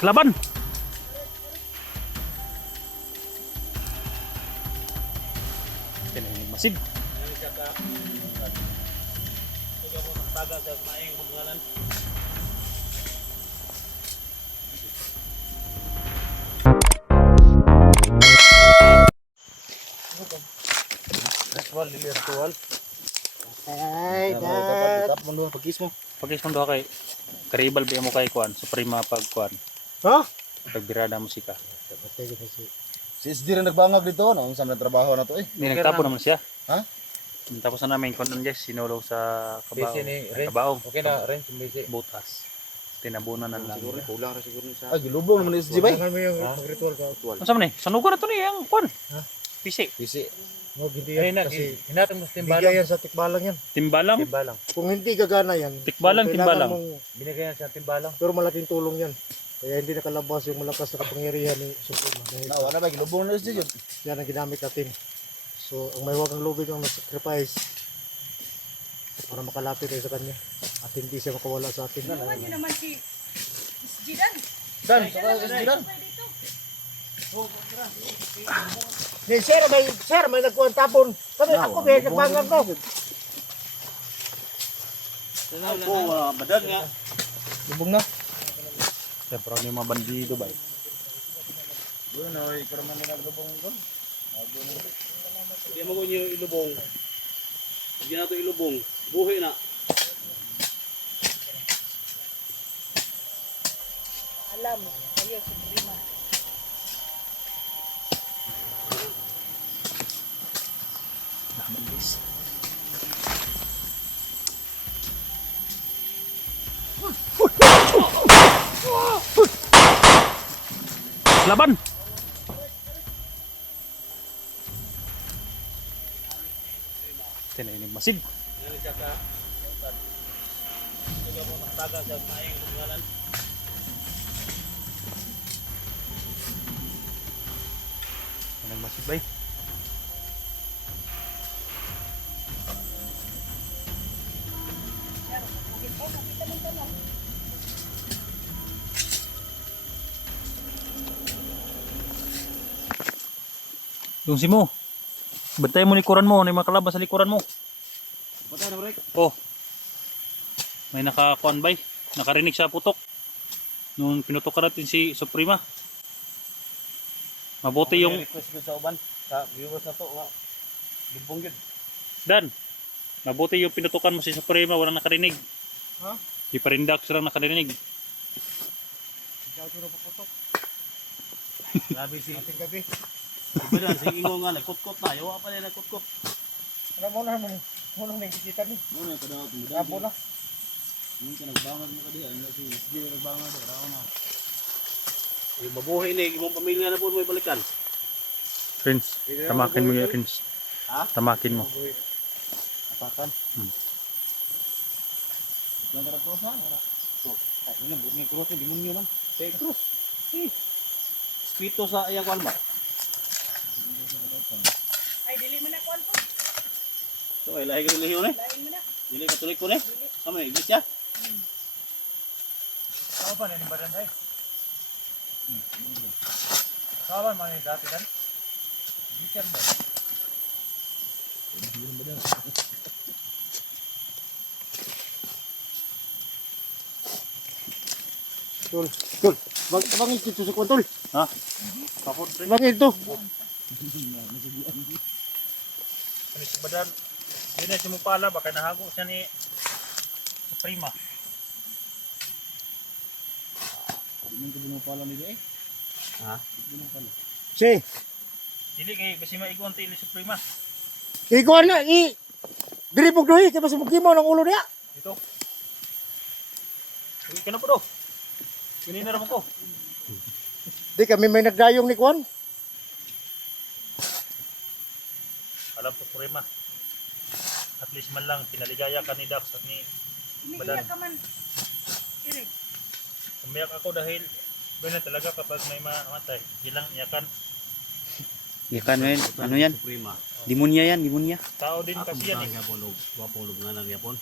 Laban! Kinahinig masid. Ay, dad. Tap mo doon pagkis mo. Pagkis mo doon kay karibal biya mo kay kuan, Suprema pag kuan. Ha? Pag birada musika. Si SD rin nagbangag dito, no? Ang sa trabaho na to eh. Hindi nagtapo naman siya. Ha? Tapos na namin kuan guys, sinulong sa kabaong. Busy ni Ren. Kabaong. Okay na, Ren, busy. Butas. Tinabunan na lang. Siguro, kulang rin siguro sa... Ay, gilubong naman ni SD ba? Tangan mo yung ritual ka. Ano sa man eh? Sanugan na to ni ang kuan. Ha? Pisi. Bisi. Huwag hindi Ay, yan kasi hinatang mo sa bigay timbalang. yan sa tikbalang yan. Timbalang. Timbalang. Kung hindi gagana yan, Tikbalang, kailangan timbalang. mong, Binigay yan sa timbalang. pero malaking tulong yan. Kaya hindi nakalabas yung malakas na kapangyarihan ni Suprema. Dahil Na, wala ba? Gilubong na SD yun. yan ang ginamit natin. So, ang may wagang lubid ang sacrifice para makalapit tayo sa kanya. At hindi siya makawala sa atin. Iwan niyo naman si Jidan. Dan, saka SD dan. Ni sir, may nagkuhan tapon. Sabi, ako may nagbangan ko. Ako, badag nga. Lubong na. Siyempre yung mga bandido ba? Doon, ay, ikaw naman naglubong doon. Hindi mo ko niyo ilubong. Hindi na ito ilubong. Buhi na. Alam, kayo si Prima. Laban! Kinahinig masid. Kinahinig masid ba eh? Yung si mo. Bantay mo likuran mo, may mga kalabas sa likuran mo. Bata na, Brek. Oh. May nakakuan bay, nakarinig sa putok. Nung pinutok ka natin si Suprema. Mabuti yung Request ko sa uban. Sa viewers na to. Lubong yun. Dan. Mabuti yung pinutukan mo si Suprema, walang nakarinig. Ha? Di pa rin Dax lang nakarinig. Ikaw ito na paputok. Grabe si... Ating gabi. Iba na, si Ingo nga, nagkutkot na. Yawa pa rin nagkutkot. Ano mo na naman? Muna na yung kikita ni. Muna, kada ako tumudan. Labo na. Yung ka nagbangag mo ka diyan. Si SD nagbangag doon. Ako na. Yung mabuhay na, yung pamilya na po mo ibalikan. Prince, tamakin mo yung Prince. Ha? Tamakin mo. Apakan. Lang ka na cross na? Wala. So, at yun, buong yung cross, hindi mo nyo lang. Say cross. Spito sa iyang kalma. Ay, dili mo na kuwan po. So, ay lahi ka rin yun eh. Lain mo na. Dili katulik ko eh. Sama, iglesia. Kapan yan yung barangay? Kapan man yung dati dan? Bisan ba? Tol, tol. Bang ito sa kontol. Ha? Ako rin. Bang ito. Ano si Badan? Yun na si Mupala, baka nahago siya ni Suprema. Hindi ko binupala nila eh. Ha? Si, Dili kay basi maiguan ti Suprema. ikaw na, diripog dohi, kaya basta magkimaw ng ulo niya. Dito. Hindi ka na po do. Kanina naman ko. Di kami may nagdayong ni Kwan. Alam ko Suprema. At least man lang pinaligaya ka ni Dax at ni Umiiyak ka man. Irig. umiyak ako dahil ganun talaga kapag may mamatay. Ilang iyakan. Yakan men, ano yan? Suprema. Demonya yan, demonya. Tao din Ako kasi yan eh. mga Yapon, wapong lubngan ng Yapon.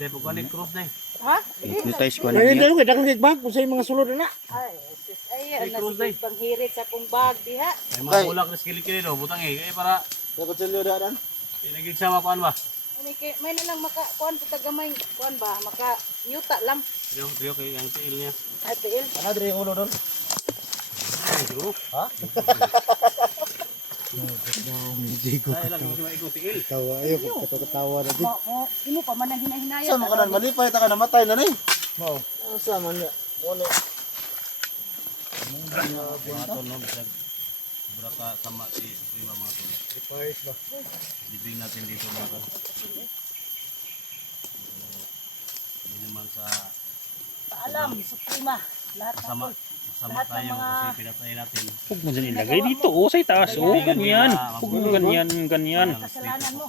Dahil pag kanik cross na eh. Ha? Ito tayo squad Ngayon niya. tayo, kaya dakang kickback kung sa mga sulod na. Ay, sis, ay, Ay, ano cross si day. panghirit sa kong bag, diha. Ay mga bulak na skili-kili do, butang eh. Kaya para Kaya kutsilyo daan. pinagigsama kuan ba? Ano kay may na lang maka kuan putagamay kuan ba maka yuta lang. Diyo kay ang tiil niya. Ay tiil. Ano diri yung ulo doon? Ay, diyo. Ha? Ay, lang yung maigo tiil. Tawa, ayaw, katawa na din. Mo imo pa man ang hinahinaya. Sa mga kanan malipay ta ka namatay na ni. Mao. Asa man niya? Wala. Mga tol no, bisag. Sobra ka sama si Prima mga tol. Repairs ba? Libing natin dito mga tol. Hindi naman sa Paalam, suprema. Lahat ng masama. Masama Lahat ng tayo mga- kasi pinatay natin. Huwag mo dyan ilagay dito. Oh, sa itaas. Oh, ganyan. Huwag mo ganyan, ganyan. kasalanan mo.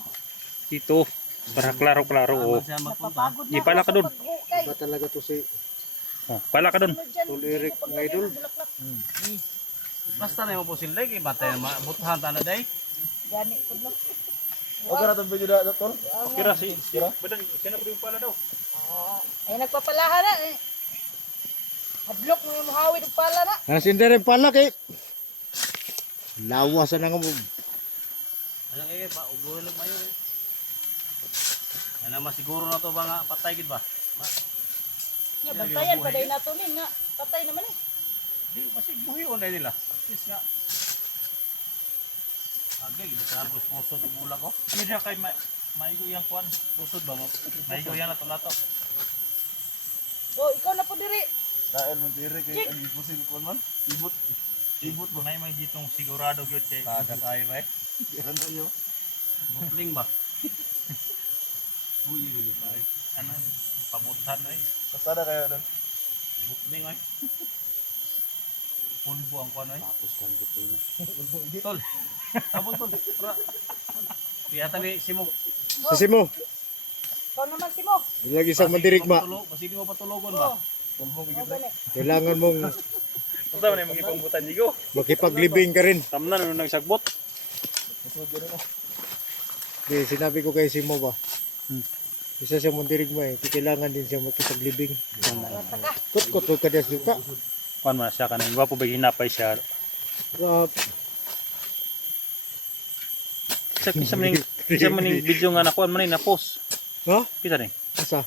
Dito. Para klaro-klaro. Oh. Saan siya magpunta? Napapagod na Di pala ako ka sa dun. paghukay. Ba talaga to si Oh, pala ka dun. Ano dyan, Tol Eric, hindi ko mga idol. bulaklak. Basta na mo po sila kay batay na butahan ta na day. Gani ko lang. Okay ra tong video da tol. Kira si. Badan, siya na po yung pala daw. Ay nagpapalahan na eh. Hadlok mo yung muhawid og pala na. Nasinda rin pala kay lawas na nga mo. Ano kay ba ugulo lang mayo eh. Ana masiguro na to ba nga patay gid ba? Ya bantayan pa day nato nin nga. Patay naman eh. Di masig buhi on nila. At least nga agay gid sa pusod ug bulak ko. Hindi na kay maigo yung kuan. Pusod ba mo? Maigo yung lato-lato. Oh, ikaw na po diri. Dahil mo diri kay ang ipusin ko man. Ibot. Ibot ba? May ditong sigurado yun kay. Kada tayo ba eh. Ano nyo? Bukling ba? Buhi gid ba? Ano? Pabutan na eh. Basta na kayo doon. Bukling ay. Pulbo ang kuan eh. Tapos kan kita ini. Tol. Sabon tol. Pra. Piyata ni Simog. Sisi mo, Ikaw naman si mo. ilagi sa mandirigma. Masigi mo patulogon ba? Oh, gani. Kailangan mong Ito na yung mga pangbutan digo. makipaglibing ka rin. Tamnan nung nagsagbot. Di, sinabi ko kay Simo ba? Isa siya mandirigma eh. Kailangan din siya makipaglibing. Kot-kot ka diya suka. Kuan man siya kanang iba po ba hinapay siya. Isa man yung video nga nakuan man na post. Ha? Kita ni. Asa?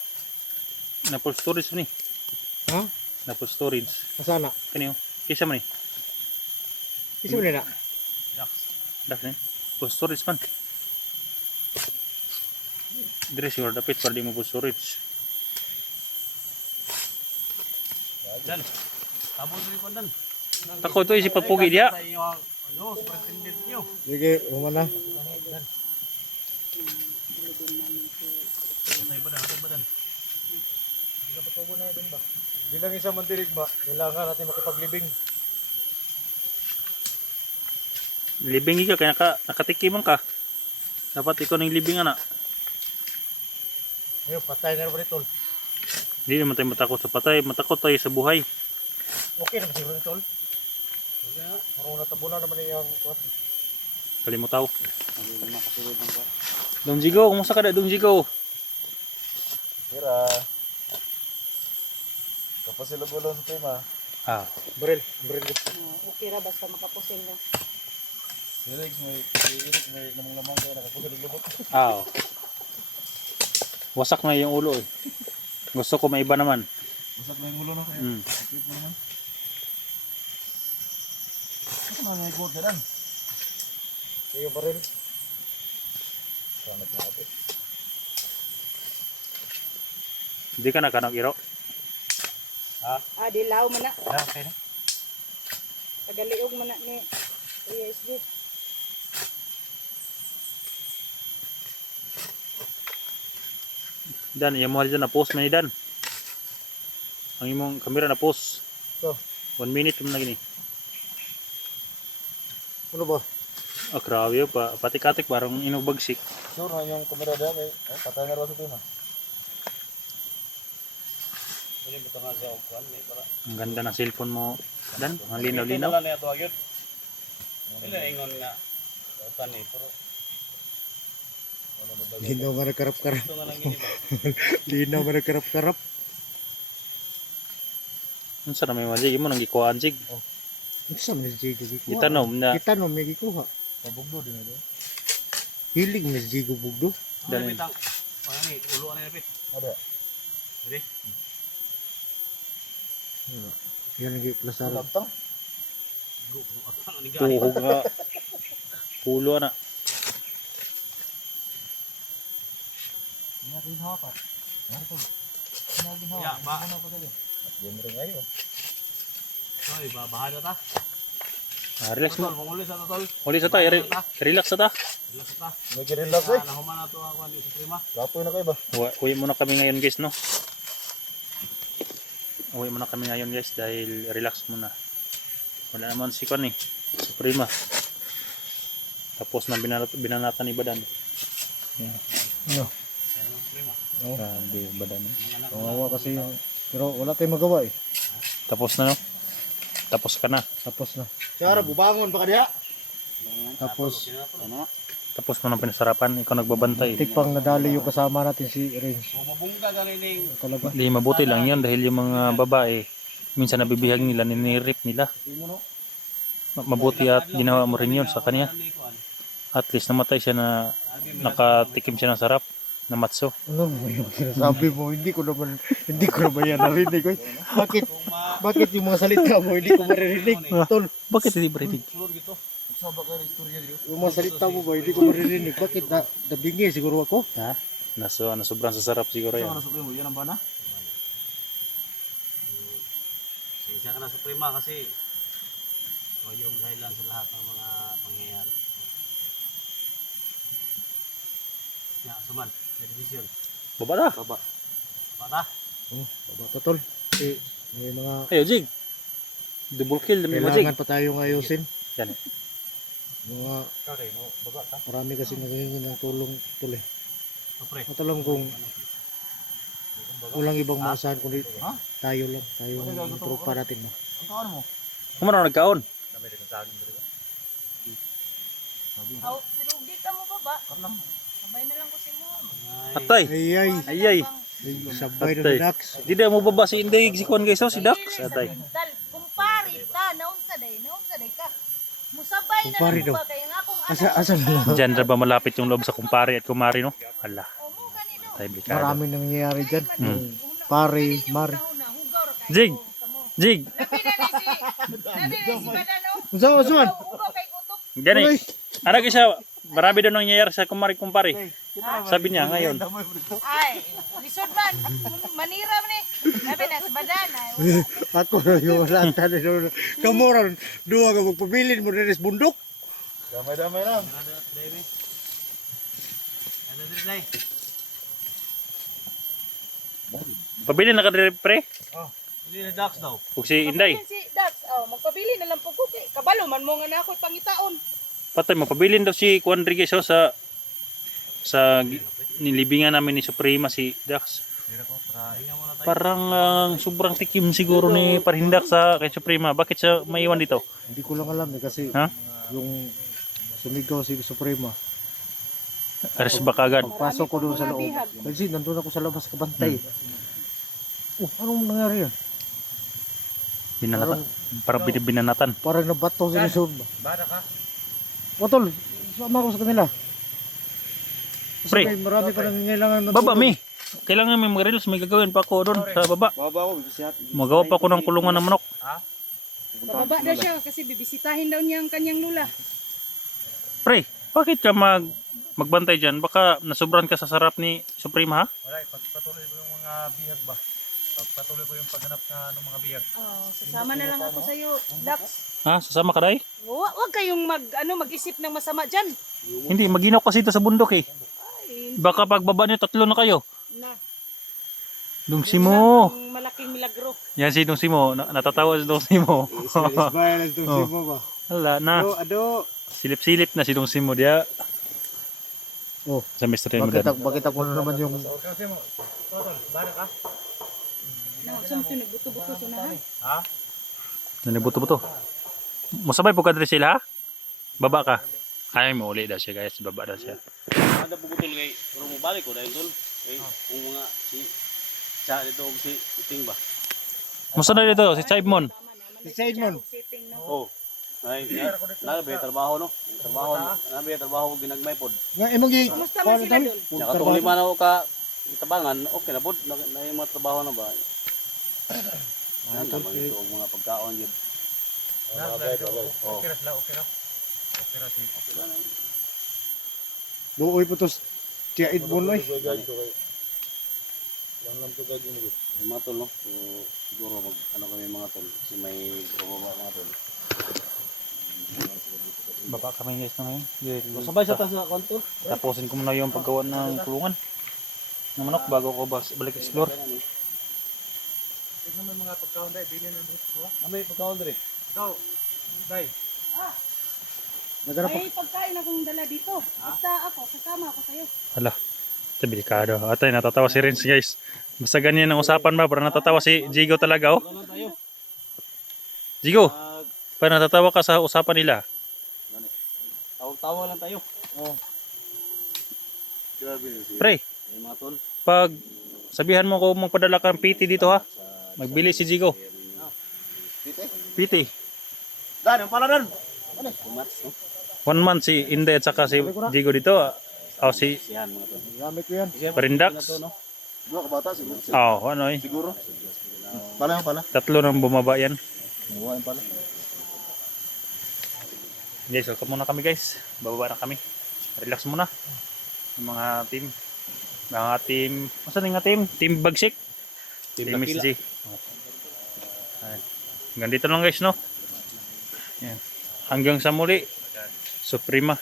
Na full storage man ni. Ha? Na full storage. Asa na? Kaniyo. Kisa man ni. Isa mo na. Dak ni. Full storage man. Dire siguro dapat para di mo full storage. Dan. Sabon rin ko dan. Ako ito isip pagpugi dia. Sa iyo ano, superintendent niyo. Sige, umana. Tay ba dan? Bilang isa mandirigma, kailangan natin makipaglibing. Libing ka kaya nakatikiman ka. Dapat ikaw ng libing ana. Ngayon, patay na rin tol. Hindi naman tayo matakot sa patay, matakot tayo sa buhay. Okay naman siguro tol. Marunong natabunan naman yung kuat. Kalimutaw. Hindi makasulod ng ba. Dong Jigo, kumusta ka na Dong Jigo? Kira. Kapasilog-ulong sa tema. Ah, Bril ko. Okay ra basta makapusin mo. Si Eric may lamang-lamang kayo nakapusilog-lubot. ah. Wasak na yung ulo eh. Gusto ko may iba naman. Masak na yung ulo na kayo. Mm. Sakit na naman. Ano na may ikot na Iyo Bril. Sana natin. Hindi ka na kanang iro. Ah, dilaw man na. Ah, okay na. Tagaliog man na ni ESG. Dan, yung mahal dyan na post man ni Dan. Ang imong kamera na post. So. 1 minute mo na gini. Ano ba? Ah, grabe pa. Patik-atik parang inubagsik. Sure na yung kamera dyan kay patay na rin sa tema. Ini beto nga sa kuan ni para. Ang ganda ng cellphone mo. Dan, ang linaw-linaw. Wala na ato agyud. Ila ingon nga tan ni pero Linaw nga nagkarap-karap. Ito nga lang yun iba. Linaw nga nagkarap-karap. Ano sa namin Jig? Imo nang gikuhaan Jig. Ang saan na Jigo gikuha? Gitanom na. Kita no, may gikuha. Pabugdo din ito. Hilig na Jigo bugdo. Ano na pitang? Ano ni? Ulo ano na pit? Ada. Dili? Yan ang giplasara. Labtang. Ang nigahi. Tuhog nga. Pulo na. Ini ginhawa pa. Ano to? Ya, ba. Yan rin ayo. Oy, babahan na ta. Relax mo. Tol, mangulis na to, tol. Huli sa ta. Relax sa ta. Relax na ta. Nag-relax eh. Nahuman na to ako ni Suprema. Lapoy na kayo ba? Uwi muna kami ngayon guys no. Uwi muna kami ngayon guys dahil relax muna. Wala naman si Kon eh. Suprema. Tapos na binanatan ni Badan. Yeah. Ano? Ayun, Suprema. Grabe Badan. Kawawa kasi yung... Pero wala tayong magawa eh. Tapos na no? Tapos ka na. Tapos na. Sara, bubangon pa ka diha. Tapos, Tapos mo nang pinasarapan. Ikaw nagbabantay. tik pang nadali yung kasama natin si Range. Kung mabungga ganin ning Talaga. Hindi mabuti lang yun dahil yung mga babae minsan nabibihag nila, ninirip nila. Mabuti at ginawa mo rin yun sa kanya. At least namatay siya na nakatikim siya ng sarap na matso. Ano mo yung sinasabi mo? Hindi ko naman yan narinig. Oy. Bakit yung mga salita mo hindi ko maririnig? Tol, Bakit hindi barinig? sulod gito. Saba ka rin istorya dito. yung mga salita mo ba hindi ko maririnig? Bakit nabingi siguro ako? Ha? Sobrang sasarap siguro yan. Sara Supremo, yan ang bana. Siya ka na Suprema kasi ikaw yung dahilan sa lahat ng mga pangyayari. Ya, suman. May decision. Baba na. Bata. Baba to tol. Kasi may mga Ayo Jig. Double kill dami mo Jig. kailangan pa tayong ayusin. Yan. Mga Okay, no. Baba ta. marami kasi naghihingi ng tulong tol eh. Supre. Matalang kung walang ibang maasahan kundi tayo lang. Tayo yung tropa natin. No? Ang kawan mo. Kumano nagkaon? Dami rin ang saging dito. Aw, sirugi ka mo pa ba? Karlang. Sabay na lang ko si mo. Atay. Ayay. Ayay. Sabay Atay. na Dax. Di na mo baba si Inday si Kwan guys si Dax. Atay. Tal, kumpari ta, naunsa day ka. Musabay na Kumpari lang ko daw. ba kaya nga kung Asa na lang. Diyan na ba malapit yung loob sa kumpare at kumari no? Ala. o mo ganito. Tay blikado. Maraming nangyayari dyan. Pare, Mari. Hugaw ra kayo. Jig. Jig. Labi na ni si Badano. Usawan. Hugaw kay kutok. Gani. Ano kasi marami daw nangyayari sa kumari kumpare. Sabi niya ngayon. Ay, lisod man. Manira man ni. Labi na si Badana. Ako na yung wala tayo. Kamoran, duwa ka magpabilin mo rin sa bundok. Damay-damay lang. Ano dito day? Pabili na ka dire pre. Hindi na Dax daw. Ug si Inday. Si Dax, oh, magpabili na lang po ko. Kabalo man mo nga na ako pangitaon. Patay mo pabilin daw si Juan Rodriguez sa nilibingan namin ni Suprema si Dax. Hinga muna tayo. Parang sobrang tikim siguro ni Parhindak sa kay Suprema. Bakit siya maiwan dito? Hindi ko lang alam eh kasi Ha? yung sumigaw si Suprema. Aris ba kagad? Pasok ko doon sa loob. Kasi nandun ako sa labas kabantay. Anong nangyari yan? Binanatan. Parang binanatan. Parang nabato sa lisod. Bada ka. Tol, sama ko sa kanila. Kasi Pre. may marami pa nangangailangan ng Baba tulong. mi. Kailangan may mga reels, may gagawin pa ako doon sa baba. Baba ko, bibisiyat. Magawa pa ako ng kulungan ng manok. Pababa daw siya kasi bibisitahin daw niya ang kanyang lula. Pre, bakit ka magbantay dyan? Baka nasubran ka sa sarap ni Suprema ha? Wala, pagpatuloy ko yung mga bihag ba? Pagpatuloy ko yung paghanap ng mga bihag. Oh, sasama na lang ako sa iyo, Dax. Ha? Sasama ka day? Wag kayong mag-isip ng masama diyan. Hindi, maginaw kasi ito sa bundok eh. Ay, Baka pagbaba niyo, 3 na kayo. na. Dungsi mo. Ang malaking milagro. Yan si Dungsi mo. Natatawa si Dungsi mo. Ismael, itong Oh. simo ba? Wala na. Ado. Silip-silip na si Dungsi mo dia. Oh, Sa Mr. Ramadan. bakit ako na naman yung... Sumto nagbuto-buto sunahan. Nanibuto-buto. Musabay po ka diri sila ha? Baba ka. Ay mo uli daw siya guys. Baba daw siya. Ada pugutol kay pero mo balik ko dahil tol. Kay kung mga si sa dito og si iting ba. Musta na dito si Chaibmon? Si Edmond. Oh. Ay, nabe trabaho no. Trabaho, nabe trabaho ginagmay pod. Nga imong gi. Kumusta man sila dun? Nakatong lima na ako ka itabangan, okay na pod. Na yung mga trabaho na ba? Ano naman ito ang mga pagkaon yun. Oh. Okay ra. Luoy po to siya Edmond oy. Yung mga tol no. So, siguro mag ano kami mga tol kasi may bumaba mga tol. Baba kami guys na ngayon. Sabay sa taas na konto. Tapusin ko muna yung paggawa ng kulungan ng manok bago ko balik explore. Tignan mo yung mga pagkaon dai, bilhin ang rito. May pagkaon dire. Ikaw, dai. May pagkain akong dala dito. Basta ako, kasama ako sa'yo. Hala, delikado. Atay, natatawa si Renz guys. Basta ganyan ang usapan ba? Parang natatawa si Jigo talaga oh. Ano tayo? Jigo, parang natatawa ka sa usapan nila. Tawa lang tayo. Oh. Grabe na siya. Pre, May mga tol. pag sabihan mo ko magpadala ka ng PT dito ha. Magbili si Jigo. PT. Dan, ang pala dan. Kumats no. 1 month si Inday at saka si Jigo dito. O si Siyan mga tol. Gamit ko yan. Parindax. Dua ka bata siguro. Oh, ano eh. Siguro. Pala yung pala. 3 nang bumaba yan. Buwa yung pala. Guys, welcome muna kami guys. Bababa na kami. Relax muna. Yung mga team. Mga team. Masa nga team? Team Bagsik. Team Miss G. Ay. Hanggang dito lang guys no. Yan. Hanggang sa muli. Suprema.